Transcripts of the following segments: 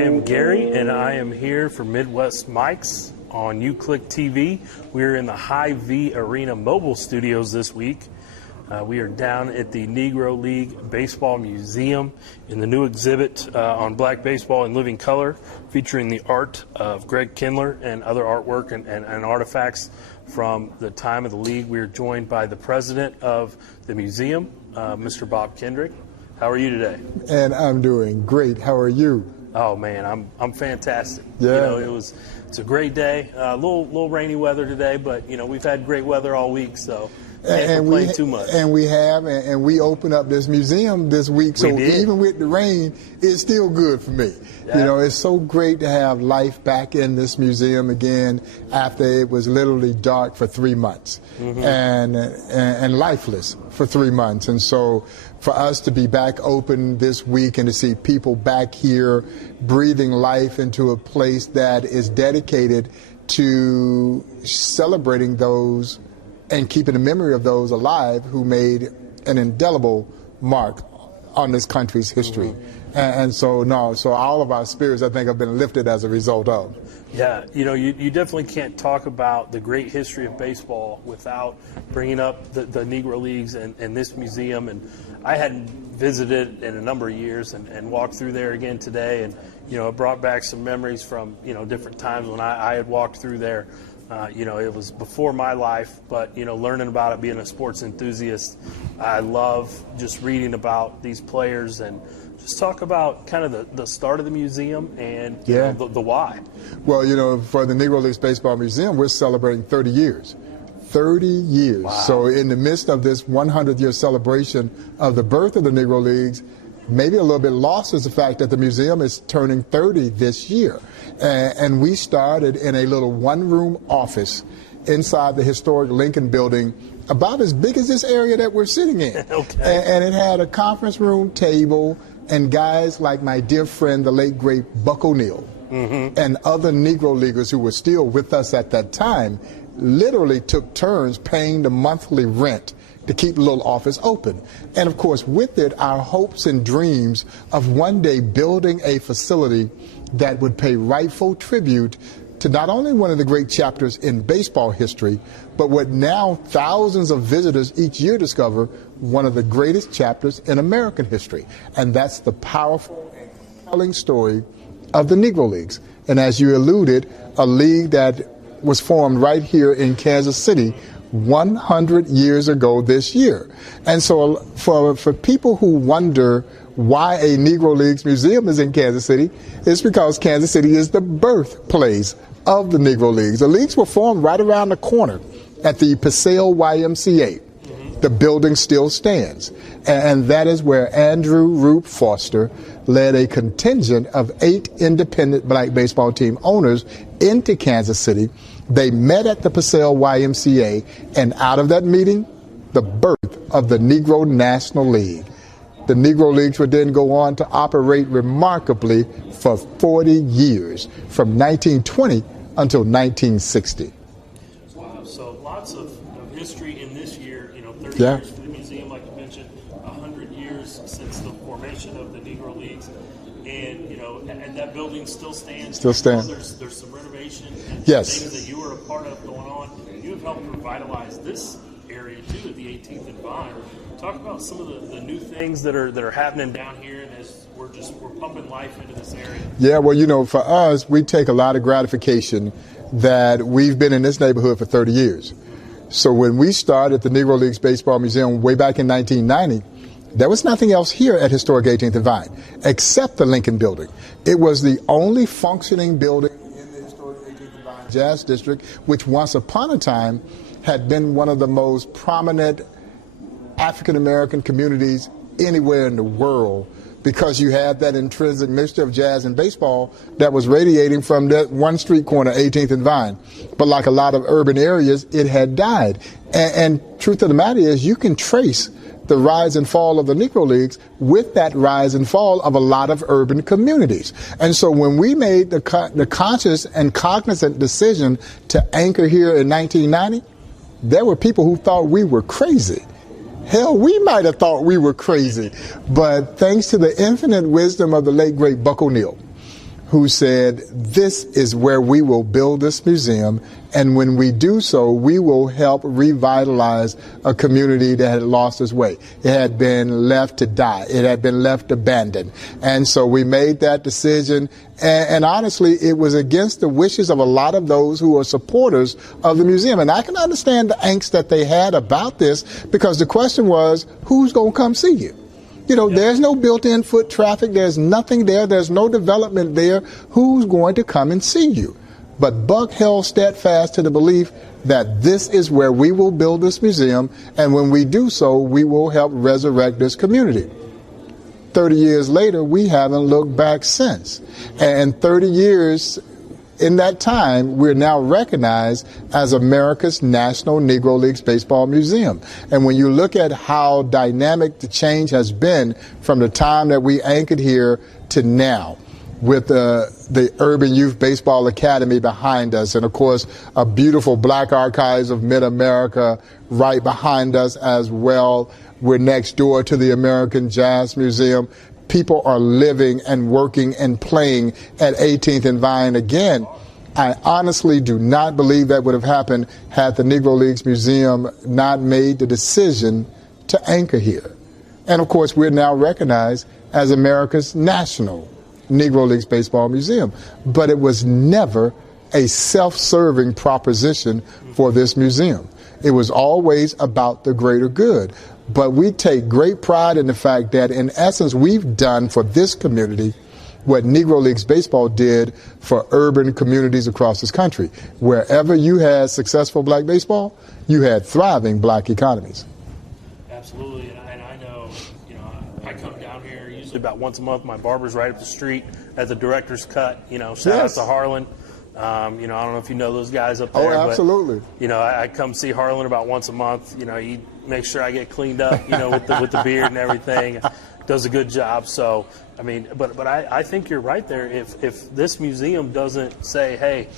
I am Gary, and I am here for Midwest Mics on UClick TV. We're in the Hy-Vee Arena mobile studios this week. We are down at the Negro League Baseball Museum in the new exhibit on black baseball in living color, featuring the art of Greg Kindler and other artwork and artifacts from the time of the league. We are joined by the president of the museum, Mr. Bob Kendrick. How are you today? And I'm doing great. How are you? Oh man, I'm fantastic. Yeah. You know, it's a great day. A little rainy weather today, but you know we've had great weather all week, so can't complain too much. And we opened up this museum this week, so even with the rain, it's still good for me. Yeah. You know, it's so great to have life back in this museum again after it was literally dark for 3 months and lifeless for 3 months. And so for us to be back open this week and to see people back here breathing life into a place that is dedicated to celebrating those and keeping the memory of those alive who made an indelible mark on this country's history. And so all of our spirits, I think, have been lifted as a result of. Yeah, you know, you definitely can't talk about the great history of baseball without bringing up the Negro Leagues and this museum. And I hadn't visited in a number of years and walked through there again today. And, you know, it brought back some memories from, you know, different times when I had walked through there. You know, it was before my life, but, you know, learning about it, being a sports enthusiast, I love just reading about these players and just talk about kind of the start of the museum and you know, the why. Well, you know, for the Negro Leagues Baseball Museum, we're celebrating 30 years. 30 years. Wow. So in the midst of this 100-year celebration of the birth of the Negro Leagues, maybe a little bit lost is the fact that the museum is turning 30 this year. And we started in a little one-room office inside the historic Lincoln building, about as big as this area that we're sitting in. Okay. And it had a conference room table and guys like my dear friend, the late, great Buck O'Neill, and other Negro Leaguers who were still with us at that time literally took turns paying the monthly rent to keep the little office open. And of course, with it, our hopes and dreams of one day building a facility that would pay rightful tribute to not only one of the great chapters in baseball history, but what now thousands of visitors each year discover, one of the greatest chapters in American history. And that's the powerful and compelling story of the Negro Leagues. And as you alluded, a league that was formed right here in Kansas City 100 years ago this year. And so for people who wonder why a Negro Leagues museum is in Kansas City, it's because Kansas City is the birthplace of the Negro Leagues. The leagues were formed right around the corner at the Paseo YMCA. The building still stands. And that is where Andrew Roop Foster led a contingent of 8 independent black baseball team owners into Kansas City. They met at the Paseo YMCA, and out of that meeting, the birth of the Negro National League. The Negro Leagues would then go on to operate remarkably for 40 years, from 1920 until 1960. Wow, so lots of history in this year, you know, 30 years for the museum, like you mentioned, 100 years since the formation of the Negro Leagues, and, you know, and that building still stands. Still stands. There's some renovation and things that you were a part of going on. You have helped revitalize this area, too, at the 18th and Vine. Talk about some of the new things that are happening down here, and as we're pumping life into this area. Yeah, well, you know, for us, we take a lot of gratification that we've been in this neighborhood for 30 years. So when we started the Negro Leagues Baseball Museum way back in 1990, there was nothing else here at historic 18th and Vine except the Lincoln building. It was the only functioning building in the historic 18th and Vine Jazz District, which once upon a time had been one of the most prominent African-American communities anywhere in the world, because you had that intrinsic mixture of jazz and baseball that was radiating from that one street corner, 18th and Vine. But like a lot of urban areas, it had died. And truth of the matter is, you can trace the rise and fall of the Negro Leagues with that rise and fall of a lot of urban communities. And so when we made the conscious and cognizant decision to anchor here in 1990, there were people who thought we were crazy. Hell, we might have thought we were crazy. But thanks to the infinite wisdom of the late, great Buck O'Neill, who said, this is where we will build this museum, and when we do so, we will help revitalize a community that had lost its way. It had been left to die. It had been left abandoned. And so we made that decision, and honestly, it was against the wishes of a lot of those who are supporters of the museum. And I can understand the angst that they had about this, because the question was, who's going to come see you? You know, there's no built-in foot traffic. There's nothing there. There's no development there. Who's going to come and see you? But Buck held steadfast to the belief that this is where we will build this museum, and when we do so, we will help resurrect this community. 30 years later, we haven't looked back since. And 30 years in that time, we're now recognized as America's National Negro Leagues Baseball Museum. And when you look at how dynamic the change has been from the time that we anchored here to now, with the Urban Youth Baseball Academy behind us, and of course a beautiful Black Archives of Mid-America right behind us as well. We're next door to the American Jazz Museum. People are living and working and playing at 18th and Vine again. I honestly do not believe that would have happened had the Negro Leagues Museum not made the decision to anchor here. And of course, we're now recognized as America's National Negro Leagues Baseball Museum. But it was never a self-serving proposition for this museum. It was always about the greater good. But we take great pride in the fact that, in essence, we've done for this community what Negro Leagues Baseball did for urban communities across this country. Wherever you had successful black baseball, you had thriving black economies. Absolutely, and I know, I come down here usually about once a month. My barber's right up the street at the Director's Cut. Shout out to Harlan. I don't know if you know those guys up there. Oh, absolutely. But, I come see Harlan about once a month. He makes sure I get cleaned up, with the beard and everything. Does a good job. So, but I think you're right there. If this museum doesn't say, hey,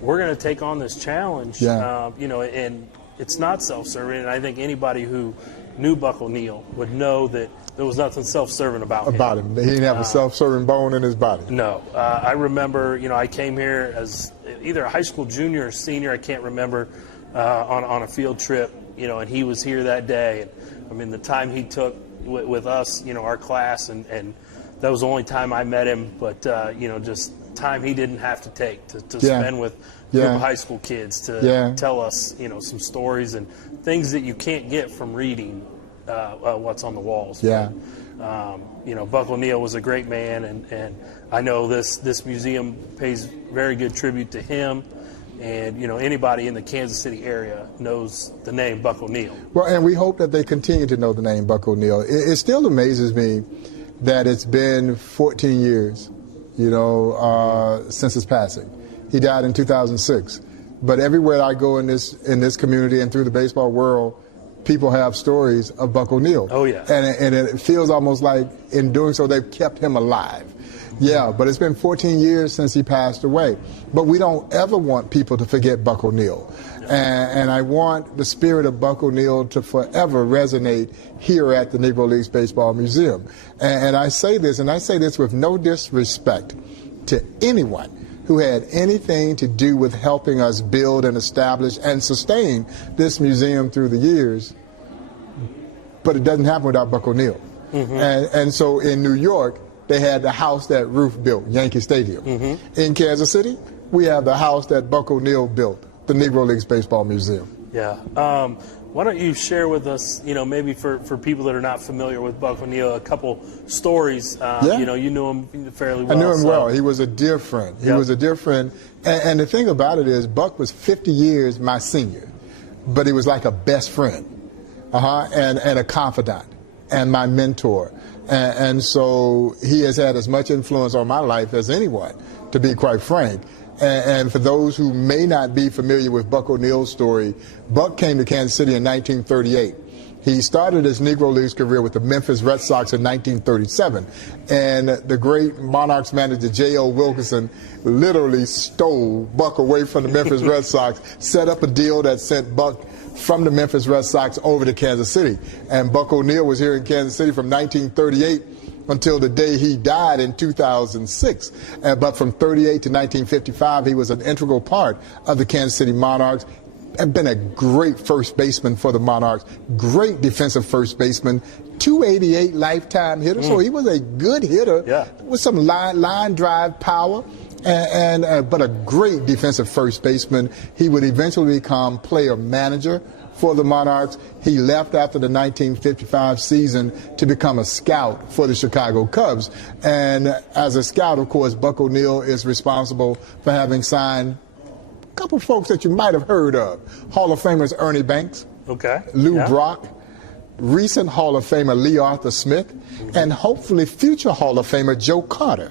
we're going to take on this challenge, and it's not self-serving, and I think anybody who knew Buck O'Neil would know that there was nothing self-serving about him. He didn't have a self-serving bone in his body. No. I remember, I came here as either a high school junior or senior, I can't remember, on a field trip, and he was here that day. And, the time he took with us, our class, and that was the only time I met him, but, just time he didn't have to take to spend with a group of high school kids to tell us, some stories and things that you can't get from reading what's on the walls. Buck O'Neil was a great man, and I know this museum pays very good tribute to him. And, anybody in the Kansas City area knows the name Buck O'Neil. Well, and we hope that they continue to know the name Buck O'Neil. It still amazes me that it's been 14 years, since his passing. He died in 2006. But everywhere I go in this community and through the baseball world, people have stories of Buck O'Neil. Oh, yeah. And it feels almost like in doing so, they've kept him alive. Yeah, but it's been 14 years since he passed away. But we don't ever want people to forget Buck O'Neil. And I want the spirit of Buck O'Neil to forever resonate here at the Negro Leagues Baseball Museum. And I say this with no disrespect to anyone who had anything to do with helping us build and establish and sustain this museum through the years. But it doesn't happen without Buck O'Neil. Mm-hmm. And so in New York, they had the house that Ruth built, Yankee Stadium. Mm-hmm. In Kansas City, we have the house that Buck O'Neil built, the Negro Leagues Baseball Museum. Yeah. Why don't you share with us, maybe for people that are not familiar with Buck O'Neil, a couple stories. You knew him fairly well. I knew him well. He was a dear friend. He was a dear friend. And the thing about it is, Buck was 50 years my senior, but he was like a best friend, and a confidant, and my mentor. And so he has had as much influence on my life as anyone, to be quite frank. And for those who may not be familiar with Buck O'Neil's story, Buck came to Kansas City in 1938. He started his Negro Leagues career with the Memphis Red Sox in 1937, and the great Monarchs manager J.O. Wilkinson literally stole Buck away from the Memphis Red Sox, set up a deal that sent Buck from the Memphis Red Sox over to Kansas City. And Buck O'Neil was here in Kansas City from 1938 until the day he died in 2006. But from 38 to 1955, he was an integral part of the Kansas City Monarchs. And been a great first baseman for the Monarchs, great defensive first baseman, 288 lifetime hitter. So he was a good hitter with some line drive power, but a great defensive first baseman. He would eventually become player manager for the Monarchs. He left after the 1955 season to become a scout for the Chicago Cubs. And as a scout, of course, Buck O'Neil is responsible for having signed a couple folks that you might have heard of. Hall of Famers Ernie Banks, Lou Brock, recent Hall of Famer Lee Arthur Smith, and hopefully future Hall of Famer Joe Carter.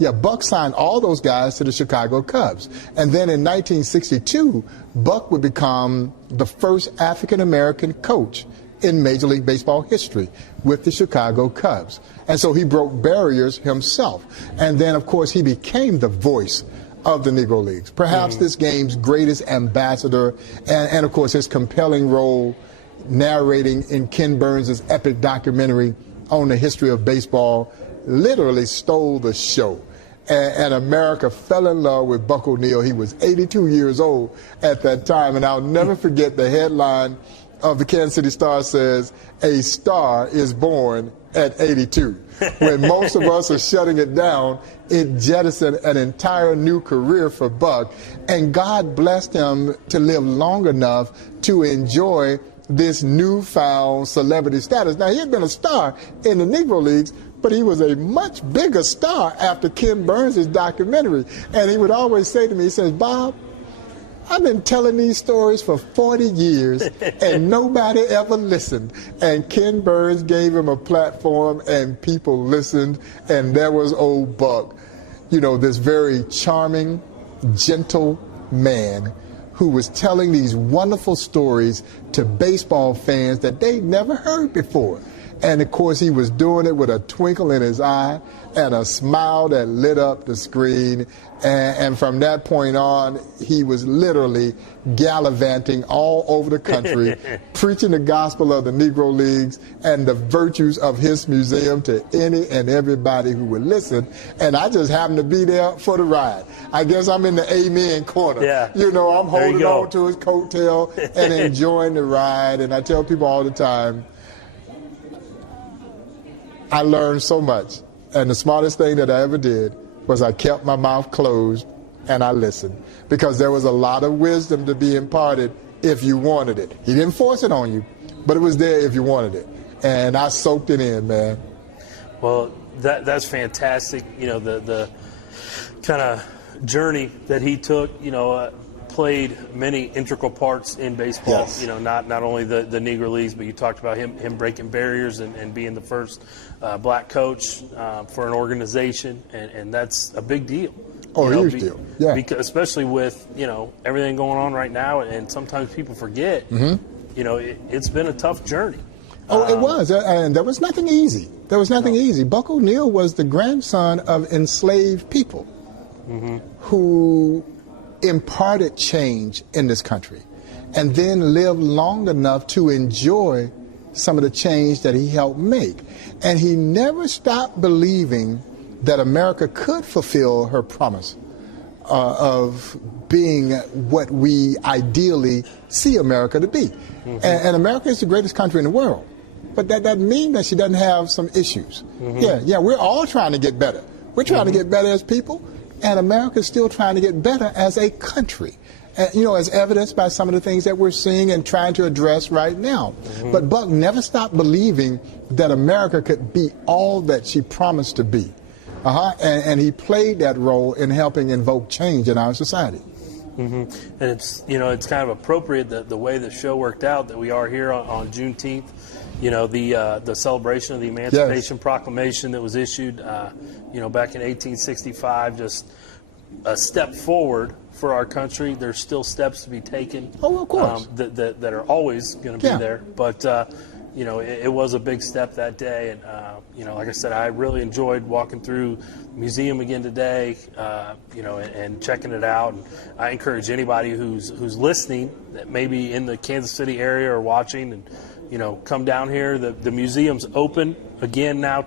Yeah, Buck signed all those guys to the Chicago Cubs. And then in 1962, Buck would become the first African-American coach in Major League Baseball history with the Chicago Cubs. And so he broke barriers himself. And then, of course, he became the voice of the Negro Leagues, perhaps this game's greatest ambassador, and of course his compelling role narrating in Ken Burns' epic documentary on the history of baseball literally stole the show. And America fell in love with Buck O'Neil. He was 82 years old at that time, and I'll never forget the headline of the Kansas City Star says, "A star is born at 82. When most of us are shutting it down, it jettisoned an entire new career for Buck. And God blessed him to live long enough to enjoy this newfound celebrity status. Now, he had been a star in the Negro Leagues, but he was a much bigger star after Ken Burns' documentary. And he would always say to me, he says, "Bob, I've been telling these stories for 40 years and nobody ever listened." And Ken Burns gave him a platform and people listened, and there was old Buck, you know, this very charming, gentle man who was telling these wonderful stories to baseball fans that they'd never heard before. And of course, he was doing it with a twinkle in his eye and a smile that lit up the screen. And from that point on, he was literally gallivanting all over the country, preaching the gospel of the Negro Leagues and the virtues of his museum to any and everybody who would listen. And I just happened to be there for the ride. I guess I'm in the amen corner. Yeah. You know, I'm holding on to his coattail and enjoying the ride. And I tell people all the time, I learned so much. And the smartest thing that I ever did was I kept my mouth closed and I listened, because there was a lot of wisdom to be imparted if you wanted it. He didn't force it on you, but it was there if you wanted it. And I soaked it in, man. Well, that's fantastic. You know, the kind of journey that he took, you know, played many integral parts in baseball. Yes. You know, not only the Negro Leagues, but you talked about him breaking barriers and being the first black coach for an organization, and that's a big deal. Oh, huge deal. Yeah. Because, especially with, you know, everything going on right now, and sometimes people forget. You know, it's been a tough journey. Oh, it was, and there was nothing easy. There was nothing easy. Buck O'Neil was the grandson of enslaved people who imparted change in this country and then lived long enough to enjoy some of the change that he helped make. And he never stopped believing that America could fulfill her promise of being what we ideally see America to be. And America is the greatest country in the world. But that doesn't mean that she doesn't have some issues. Yeah, we're all trying to get better. We're trying to get better as people, and America's still trying to get better as a country. You know, as evidenced by some of the things that we're seeing and trying to address right now. But Buck never stopped believing that America could be all that she promised to be. And he played that role in helping invoke change in our society. And it's, you know, it's kind of appropriate that the way the show worked out, that we are here on Juneteenth. You know, the celebration of the Emancipation Proclamation that was issued, you know, back in 1865, just a step forward for our country. There's still steps to be taken. Oh, of course. That are always going to be there. But, you know, it was a big step that day. And, you know, like I said, I really enjoyed walking through the museum again today, you know, and checking it out. And I encourage anybody who's listening, that maybe in the Kansas City area or watching, and, you know, come down here. The museum's open again now